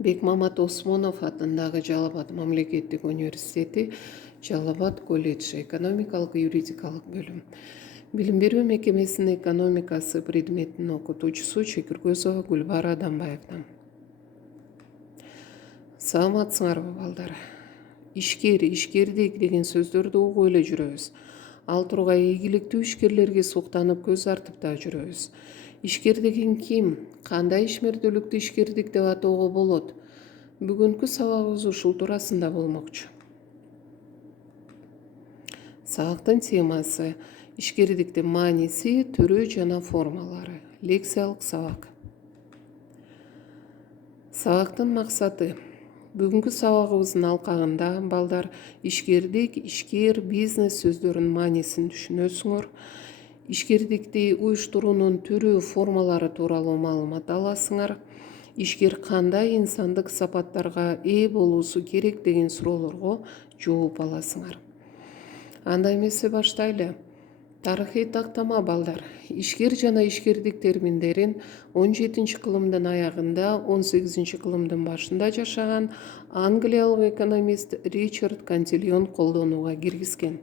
Бекмамат Осмонов атындағы Жалал Абад мамлекеттик университети, Жалал Абад колледжи, экономикалык юридикалык бөлүм. Билим берүү мекемесинин экономикасы предметинин окутуучусу Чекиркөзова Гүлбара Адамбаевна. Саламатсыңарбы балдар? Ишкердик деген сөздөрдү угуп эле жүрөбүз. Ал тургай ийгиликтүү ишкерлерге суктанып көз артып да жүрөбүз. Ишкер деген ким? Кандай ишмердүүлүктү ишкердик деп атоого болот? Бүгүнкү сабагыбыз ушул туурасында болмокчу. Сабактын темасы ишкердиктин мааниси, түрү жана формалары. Лекциялык сабак. Сабактын максаты. Бүгүнкү сабагыбыздын алкагында балдар ишкердик, ишкер, бизнес сөздөрүнүн маанисин түшүнөсүңөр. Ишкердикти уюштуруунун түрү, формалары тууралуу маалымат аласыңар. Ишкер кандай инсандык сапаттарга ээ болуусу керек деген суроолорго жооп аласыңар. Анда эмесе баштайлы. Тарыхый тактама балдар. Ишкер жана ишкердик терминдерин 17-кылымдын аягында, 18-кылымдын башында жашаган англиялык экономист Ричард Кантильон колдонууга киргизген.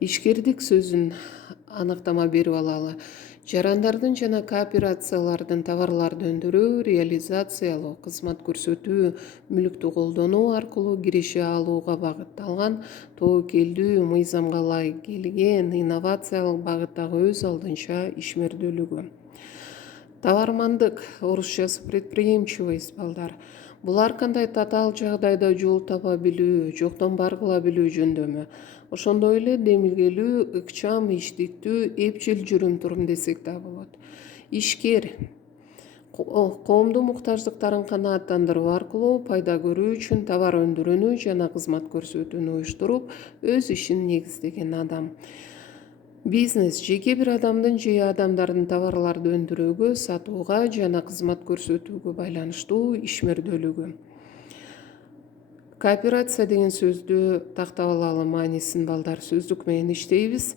Ишкердик сөзүн аныктама берип алалы. Жарандардын жана кооперациялардын товарларды өндүрүү, реализациялоо, кызмат көрсөтүү, мүлктү колдонуу аркылуу киреше алууга багытталган тобокелдүү, мыйзамга ылайык келген, инновациялык багыттагы өз алдынча ишмердүүлүгү. Товармандык, орусчасы предприимчивость балдар. Бул ар кандай татаал жагдайда жол таба билүү, жоктон бар кыла билүү жөндөмү. Ошондой эле демилгелүү, ыкчам, иштиктүү, эпчил жүрүм-турум десек да болот. Ишкер коомдун муктаждыктарын канааттандыруу аркылуу пайда көрүү үчүн товар өндүрүүнү жана кызмат көрсөтүүнү уюштуруп, өз ишин негиздеген адам. Бизнес жеке бир адамдын же адамдардын товарларды өндүрүүгө, сатууга жана кызмат көрсөтүүгө байланыштуу ишмердүүлүгү. Кооперация деген сөздү тактап алалы маанисин балдар. Сөздүк менен иштейбиз.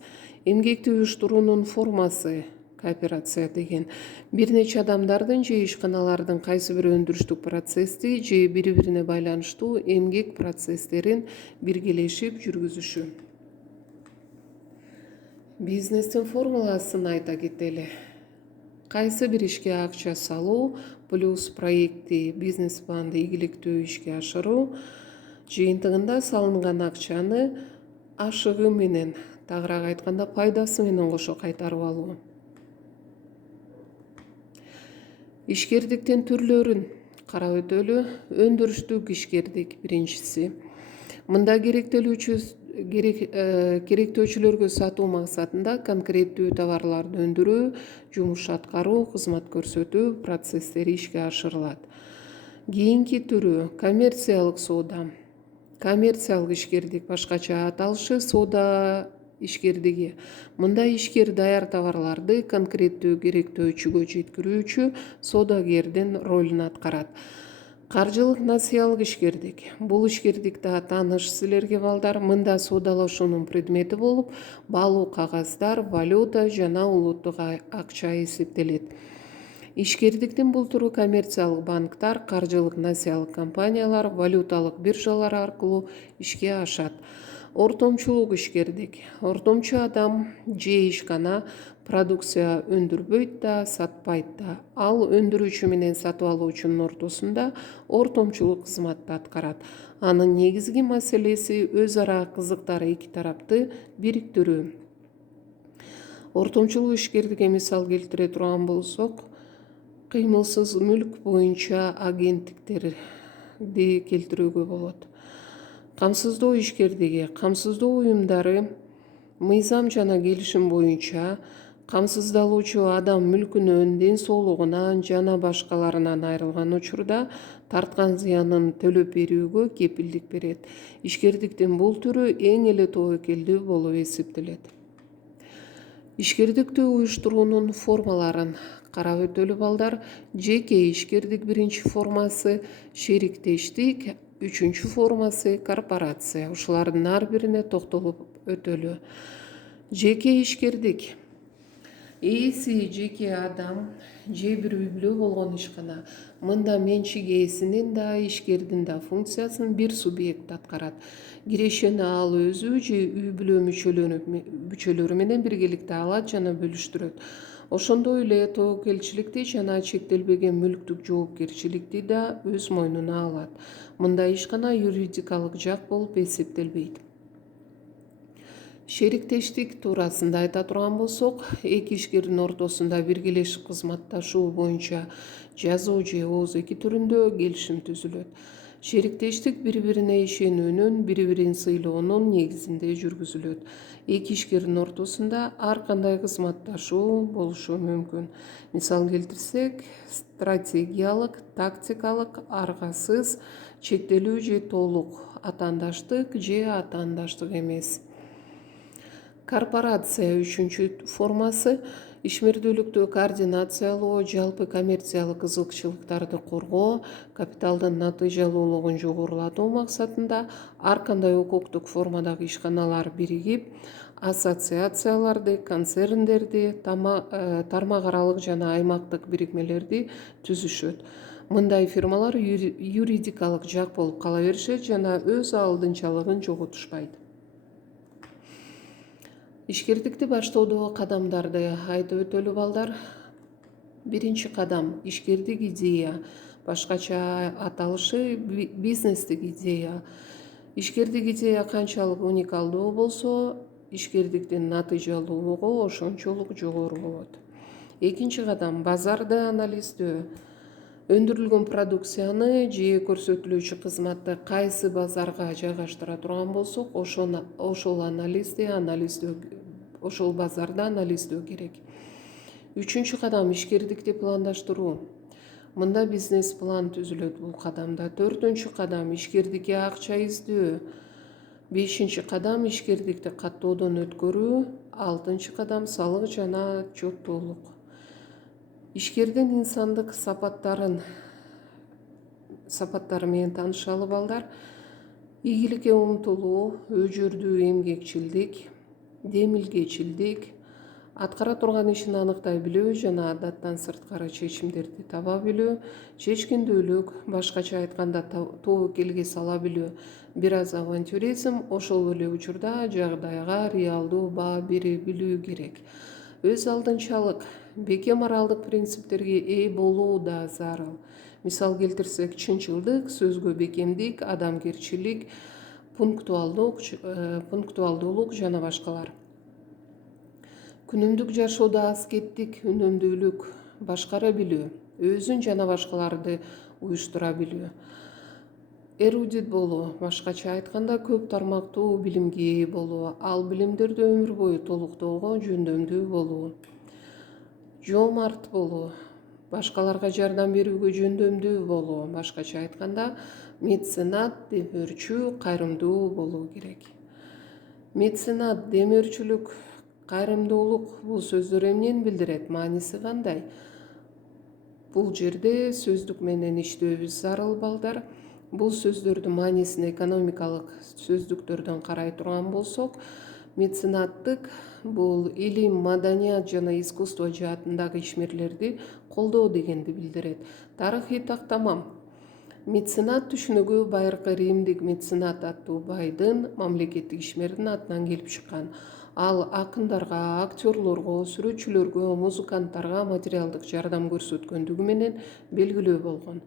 Эмгекти уюштуруунун формасы. Кооперация деген бир нече адамдардын же ишканалардын кайсы бир өндүрүштүк процессти же бири-бирине байланыштуу эмгек процесстерин биргелешип жүргүзүшү. Бизнестин формуласын айта кетели. Кайсы бир ишке акча салуу плюс проекти, бизнес планды ийгиликтүү ишке ашыруу жыйынтыгында салынган акчаны ашыгы менен, тагыраак айтканда пайдасы менен кошо кайтарып алуу. Ишкердиктин түрлөрүн карап өтөлү. Өндүрүштүк ишкердик биринчиси. Мында керектөөчүлөргө сатуу максатында конкреттүү товарларды өндүрүү, жумуш аткаруу, кызмат көрсөтүү процесстери ишке ашырылат. Кийинки түрү коммерциялык соода. Коммерциялык ишкердик башкача аталышы соода ишкердиги. Мында ишкер даяр товарларды конкреттүү керектөөчүгө жеткирүүчү соодагердин ролун аткарат. Каржылык насыялык ишкердик. Бул ишкердик да тааныш силерге балдар. Мында соодалашуунун предмети болуп, баалуу кагаздар, валюта жана улуттук акча эсептелет. Ишкердиктин бул туру коммерциялык банктар, каржылык насыялык компаниялар, валюталык биржалар аркылуу ишке ашат. Ортомчулук ишкердик. Ортомчу адам же ишкана продукция өндүрбөйт да, сатпайт да. Ал өндүрүүчү менен сатып алуучунун ортосунда ортомчулук кызматты аткарат. Анын негизги маселеси өз ара кызыктары эки тарапты бириктирүү. Ортомчулук ишкердикке мисал келтире турган болсок, кыймылсыз мүлк боюнча агенттиктерди келтирүүгө болот. Камсыздоо ишкердиги. Камсыздоо уюмдары мыйзам жана келишим боюнча камсыздалуучу адам мүлкүнөн, ден соолугунан жана башкаларынан айрылган учурда тарткан зыянын төлөп берүүгө кепилдик берет. Ишкердиктин бул түрү эң эле тобокелдүү болуп эсептелет. Ишкердикти уюштуруунун формаларын карап өтөлү балдар. Жеке ишкердик биринчи формасы, шериктештик, үчүнчү формасы корпорация. Ушулардын ар бирине токтолуп өтөлү. Жеке ишкердик. ээси жеке адам же бир үй бүлө болгон ишкана. Мында менчик ээсинин да ишкердин да функциясын бир субъект аткарат. Кирешени ал өзү же үй бүлө мүчөлөрү менен биргеликте алат жана бөлүштүрөт. Ошондой эле тобокелчиликти жана чектелбеген мүлктүк жоопкерчиликти да өз мойнуна алат. Мындай ишкана юридикалык жак болуп эсептелбейт. Шериктештик туурасында айта турган болсок, эки ишкердин ортосунда биргелешип кызматташуу боюнча жазуу же ооз-эки түрүндө келишим түзүлөт. Шериктештик бири-бирине ишенүүнүн, бири-бирин сыйлоонун негизинде жүргүзүлөт. Эки ишкердин ортосунда ар кандай кызматташуу болушу мүмкүн. Мисал келтирсек, стратегиялык, тактикалык, аргасыз, чектелүү же толук атаандаштык же атаандаштык эмес. Корпорация үчүнчү формасы ишмердүүлүктү координациялоо, жалпы коммерциялык кызыкчылыктарды коргоо, капиталдын натыйжалуулугун жогорулатуу максатында ар кандай укуктук формадагы ишканалар биригип, ассоциацияларды, концерндерди, тармак аралык жана аймактык бирикмелерди түзүшөт. Мындай фирмалар юридикалык жак болуп кала беришет жана өз алдынчалыгын жоготушпайт. Ишкердикти баштоодогу кадамдарды айтып өтөлү балдар. Биринчи кадам — ишкердик идея, башкача аталышы бизнестик идея. Ишкердик идея канчалык уникалдуу болсо, ишкердиктин натыйжалуулугу ошончолук жогору болот. Экинчи кадам — базарды анализдөө. Өндүрүлгөн продукцияны же көрсөтүлүүчү кызматты кайсы базарга жайгаштыра турган болсок, ошол базарды анализдөө керек. Үчүнчү кадам — ишкердикти пландаштыруу. Мында бизнес план түзүлөт бул кадамда. Төртүнчү кадам — ишкердикке акча издөө. Бешинчи кадам — ишкердикти каттоодон өткөрүү. Алтынчы кадам — салык жана отчеттуулук. Ишкердин инсандык сапаттары менен таанышалы балдар. Ийгиликке умтулуу, өжөрдүү эмгекчилдик, демилгечилдик, аткара турган ишин аныктай билүү жана адаттан сырткары чечимдерди таба билүү, чечкиндүүлүк, башкача айтканда тобокелге сала билүү, бир аз авантюризм, ошол эле учурда жагдайга реалдуу баа бере билүү керек. Өз алдынчалык, бекем моралдык принциптерге ээ болуу да зарыл. Мисал келтирсек, чынчылдык, сөзгө бекемдик, адамгерчилик, пунктуалдуулук жана башкалар. Күнүмдүк жашоодо аскеттик, үнөмдүүлүк, башкара билүү, өзүн жана башкаларды уюштура билүү. Эрудит болуу, башкача айтканда көп тармактуу билимге ээ болуу, ал билимдерди өмүр бою толуктоого жөндөмдүү болуу. Жоомарт болуу, башкаларга жардам берүүгө жөндөмдүү болуу, башкача айтканда меценат, демөөрчү, кайрымдуу болуу керек. Меценат, демөөрчүлүк, кайрымдуулук — бул сөздөр эмнени билдирет, мааниси кандай? Бул жерде сөздүк менен иштөөбүз зарыл балдар. Бул сөздөрдүн маанисин экономикалык сөздүктөрдөн карай турган болсок, меценаттык — бул илим, маданият жана искусство жаатындагы ишмерлерди колдоо дегенди билдирет. Тарыхый тактама. Меценат түшүнүгү байыркы римдик меценат аттуу байдын, мамлекеттик ишмердин атынан келип чыккан. Ал акындарга, актерлорго, сүрөтчүлөргө, музыканттарга материалдык жардам көрсөткөндүгү менен белгилүү болгон.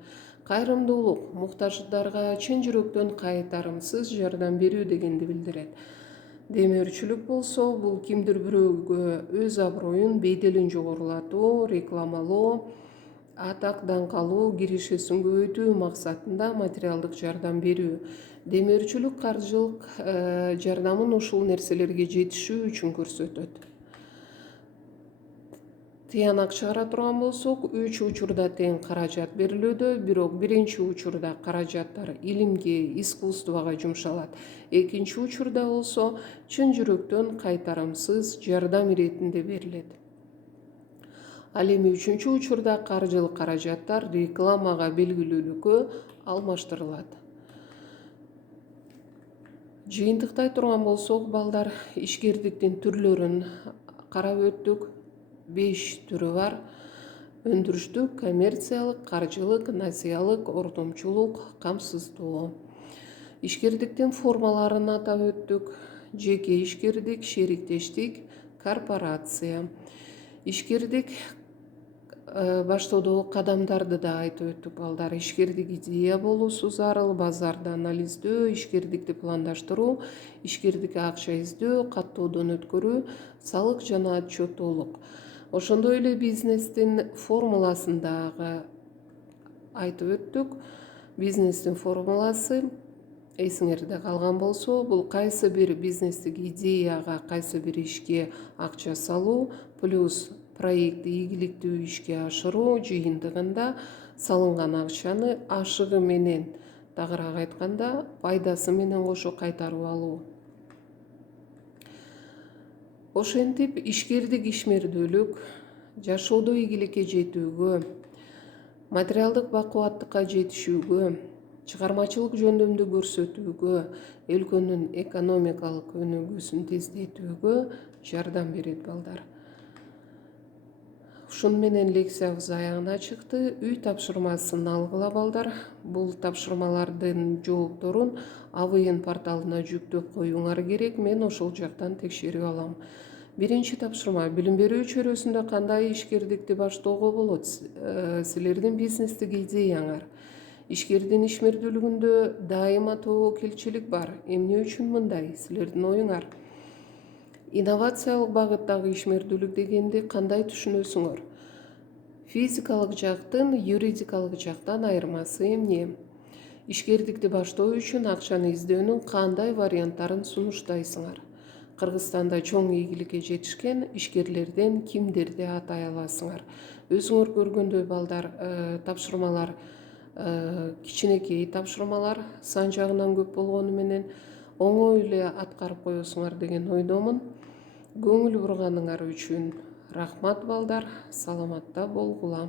Кайрымдуулук — муктаждарга чын жүрөктөн кайтарымсыз жардам берүү дегенди билдирет. Демөөрчүлүк болсо, бул кимдир бирөөгө өз аброюн, беделин жогорулатуу, рекламалоо, атак даңк алуу, кирешесин көбөйтүү максатында материалдык жардам берүү. Демөөрчүлүк каржылык жардамын ушул нерселерге жетишүү үчүн көрсөтөт. Тыянак чыгара турган болсок, 3 учурда тең каражат берилүүдө, бирок биринчи учурда каражаттар илимге, искусствого жумшалат. Экинчи учурда болсо чын жүрөктөн кайтарымсыз жардам иретинде берилет. Ал эми үчүнчү учурда каржылык каражаттар рекламага, белгилүүлүккө алмаштырылат. Жыйынтыктай турган болсок балдар, ишкердиктин түрлөрүн карап өттүк. 5 түрі бар. Өндіріштік, коммерциялық, қаржылық, насиялық, ортомчулық, қамсыздуу. Ишкердиктин формаларын атап өттүк. Жеке ишкердик, шериктештик, корпорация. Ишкердик баштоодогу кадамдарды да айтып өттүк балдар. Ишкердик идея болуусу зарыл, базарды анализдөө, ишкердикти пландаштыруу, ишкердикке акча издөө, каттоодон өткөрүү, салык жана отчеттуулук. Ошондой эле бизнестин формуласын дагы айтып өттүк. Бизнестин формуласы эсиңерде калган болсо, бул кайсы бир бизнестик идеяга, кайсы бир ишке акча салуу плюс проектти ийгиликтүү ишке ашыруу жыйынтыгында салынган акчаны ашыгы менен, тагыраак айтканда, пайдасы менен кошо кайтарып алуу. Ошентип ишкердик ишмердүүлүк жашоодо ийгиликке жетүүгө, материалдык бакубаттыкка жетишүүгө, чыгармачылык жөндөмдү көрсөтүүгө, өлкөнүн экономикалык өнүгүүсүн тездетүүгө жардам берет балдар. Ушуну менен лекциябыз аягына чыкты. Үй тапшырмасын алгыла балдар. Бул тапшырмалардын жоопторун АВН порталына жүктөп коюңар керек. Мен ошол жактан текшерип алам. Биринчи тапшырма: билим берүү чөйрөсүндө кандай ишкердикти баштоого болот? Силердин бизнестик идеяңар. Ишкердин ишмердүүлүгүндө дайыма тобокелчилик бар. Эмне үчүн мындай? Силердин оюңар. Инновациялык багыттагы ишмердүүлүк дегенди кандай түшүнөсүңөр? Физикалык жактын юридикалык жактан айырмасы эмне? Ишкердикти баштоо үчүн акчаны издөөнүн кандай варианттарын сунуштайсыңар? Кыргызстанда чоң ийгиликке жетишкен ишкерлерден кимдерди атай аласыңар? Өзүңөр көргөндөй балдар, тапшырмалар кичинекей тапшырмалар, сан жагынан көп болгону менен оңой эле аткарып коесуңар деген ойдомун. Көңүл бурганыңар үчүн рахмат балдар, саламатта болгула.